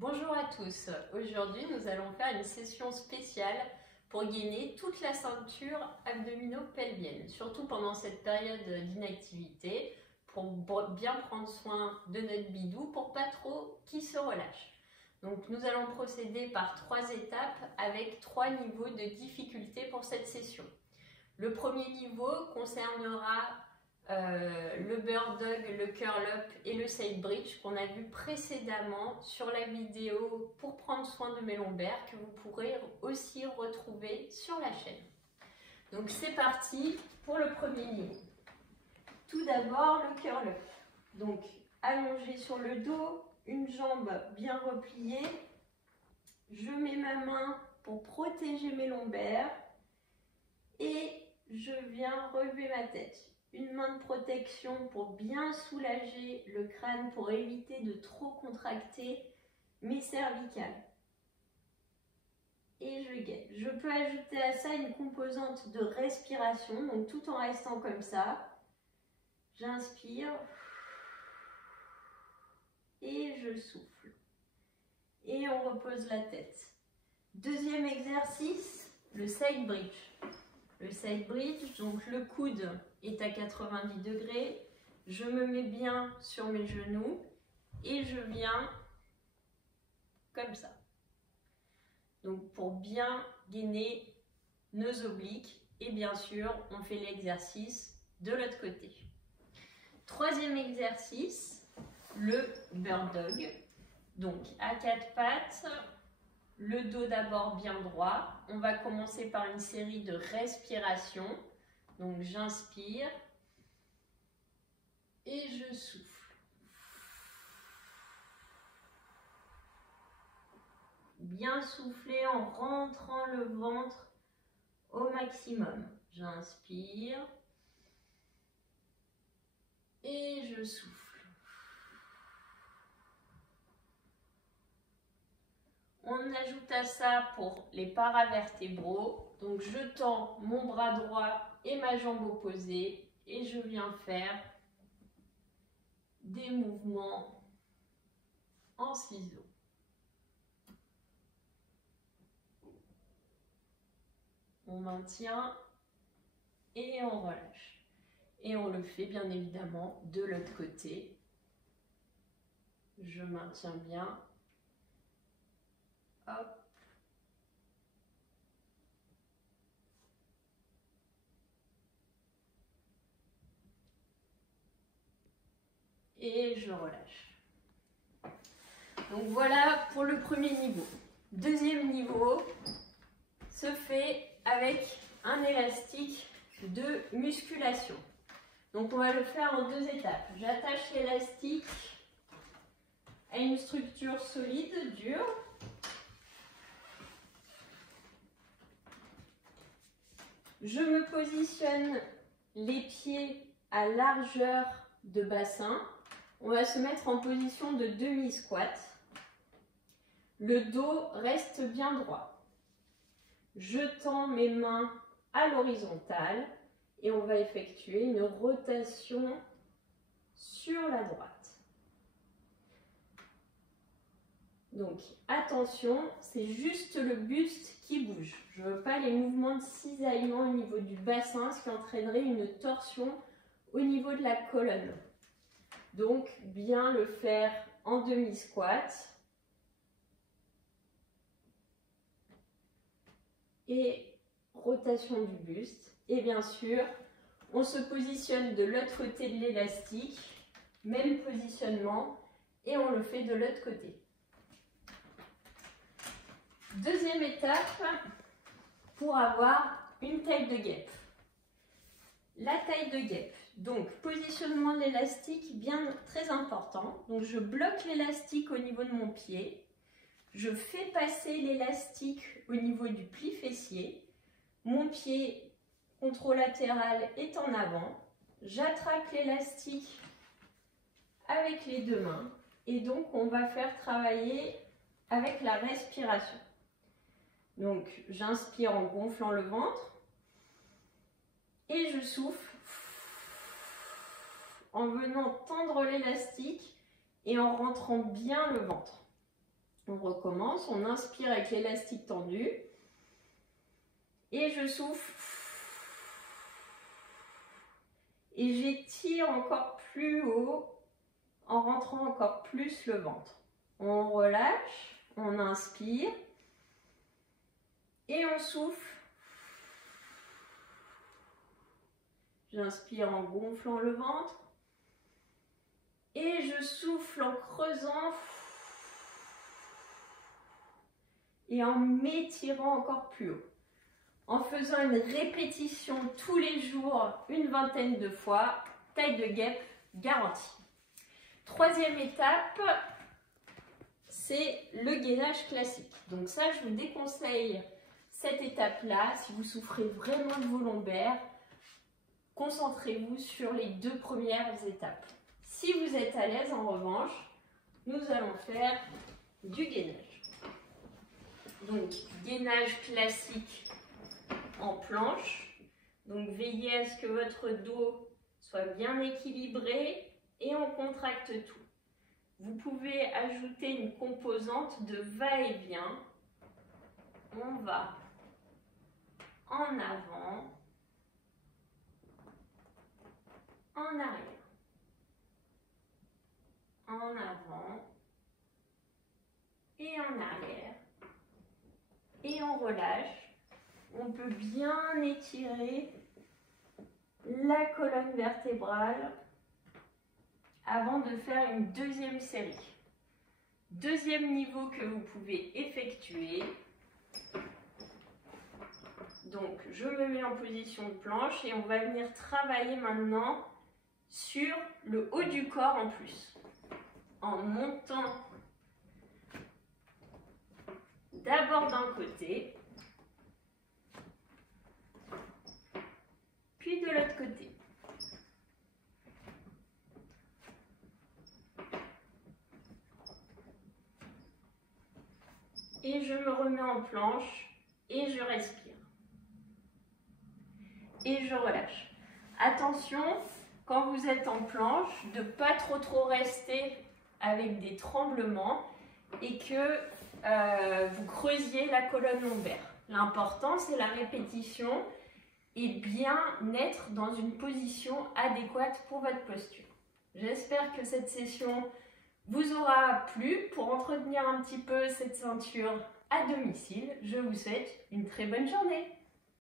Bonjour à tous, aujourd'hui nous allons faire une session spéciale pour gainer toute la ceinture abdominaux-pelvienne, surtout pendant cette période d'inactivité, pour bien prendre soin de notre bidou pour pas trop qu'il se relâche. Donc nous allons procéder par 3 étapes avec 3 niveaux de difficulté pour cette session. Le premier niveau concernera le bird dog, le curl up et le side bridge qu'on a vu précédemment sur la vidéo pour prendre soin de mes lombaires que vous pourrez aussi retrouver sur la chaîne. Donc c'est parti pour le premier niveau. Tout d'abord le curl up. Donc allongé sur le dos, une jambe bien repliée. Je mets ma main pour protéger mes lombaires et je viens relever ma tête. Une main de protection pour bien soulager le crâne, pour éviter de trop contracter mes cervicales. Et je gaine. Je peux ajouter à ça une composante de respiration, donc tout en restant comme ça. J'inspire et je souffle. Et on repose la tête. Deuxième exercice, le side bridge. Le side bridge, donc le coude est à 90 degrés, je me mets bien sur mes genoux et je viens comme ça. Donc pour bien gainer nos obliques et bien sûr on fait l'exercice de l'autre côté. Troisième exercice, le bird dog. Donc à 4 pattes. Le dos d'abord bien droit. On va commencer par une série de respirations. Donc j'inspire et je souffle. Bien souffler en rentrant le ventre au maximum. J'inspire et je souffle. On ajoute à ça pour les paravertébraux. Donc je tends mon bras droit et ma jambe opposée et je viens faire des mouvements en ciseaux. On maintient et on relâche. Et on le fait bien évidemment de l'autre côté. Je maintiens bien. Hop. Et je relâche. Donc voilà pour le premier niveau. Deuxième niveau se fait avec un élastique de musculation. Donc on va le faire en 2 étapes. J'attache l'élastique à une structure solide, dure. Je me positionne les pieds à largeur de bassin. On va se mettre en position de demi-squat. Le dos reste bien droit. Je tends mes mains à l'horizontale et on va effectuer une rotation sur la droite. Donc attention, c'est juste le buste qui bouge. Je ne veux pas les mouvements de cisaillement au niveau du bassin, ce qui entraînerait une torsion au niveau de la colonne. Donc bien le faire en demi-squat. Et rotation du buste. Et bien sûr, on se positionne de l'autre côté de l'élastique. Même positionnement. Et on le fait de l'autre côté. Deuxième étape pour avoir une taille de guêpe. La taille de guêpe. Donc, positionnement de l'élastique bien très important. Donc, je bloque l'élastique au niveau de mon pied. Je fais passer l'élastique au niveau du pli fessier. Mon pied contralatéral est en avant. J'attrape l'élastique avec les 2 mains. Et donc, on va faire travailler avec la respiration. Donc, j'inspire en gonflant le ventre. Et je souffle en venant tendre l'élastique et en rentrant bien le ventre. On recommence, on inspire avec l'élastique tendu. Et je souffle. Et j'étire encore plus haut en rentrant encore plus le ventre. On relâche, on inspire et on souffle. J'inspire en gonflant le ventre et je souffle en creusant et en m'étirant encore plus haut. En faisant une répétition tous les jours, une vingtaine de fois, taille de guêpe garantie. Troisième étape, c'est le gainage classique. Donc ça, je vous déconseille cette étape-là. Si vous souffrez vraiment de vos lombaires, concentrez-vous sur les 2 premières étapes. Si vous êtes à l'aise, en revanche, nous allons faire du gainage. Donc, gainage classique en planche. Donc, veillez à ce que votre dos soit bien équilibré et on contracte tout. Vous pouvez ajouter une composante de va-et-vient. On va en avant, en arrière, en avant et en arrière. Et on relâche. On peut bien étirer la colonne vertébrale avant de faire une deuxième série. Deuxième niveau que vous pouvez effectuer. Donc, je me mets en position de planche et on va venir travailler maintenant sur le haut du corps en plus. En montant d'abord d'un côté, puis de l'autre côté. Et je me remets en planche et je respire. Et je relâche. Attention, quand vous êtes en planche, de ne pas trop rester avec des tremblements et que vous creusiez la colonne lombaire. L'important, c'est la répétition et bien être dans une position adéquate pour votre posture. J'espère que cette session vous aura plu. Pour entretenir un petit peu cette ceinture à domicile, je vous souhaite une très bonne journée.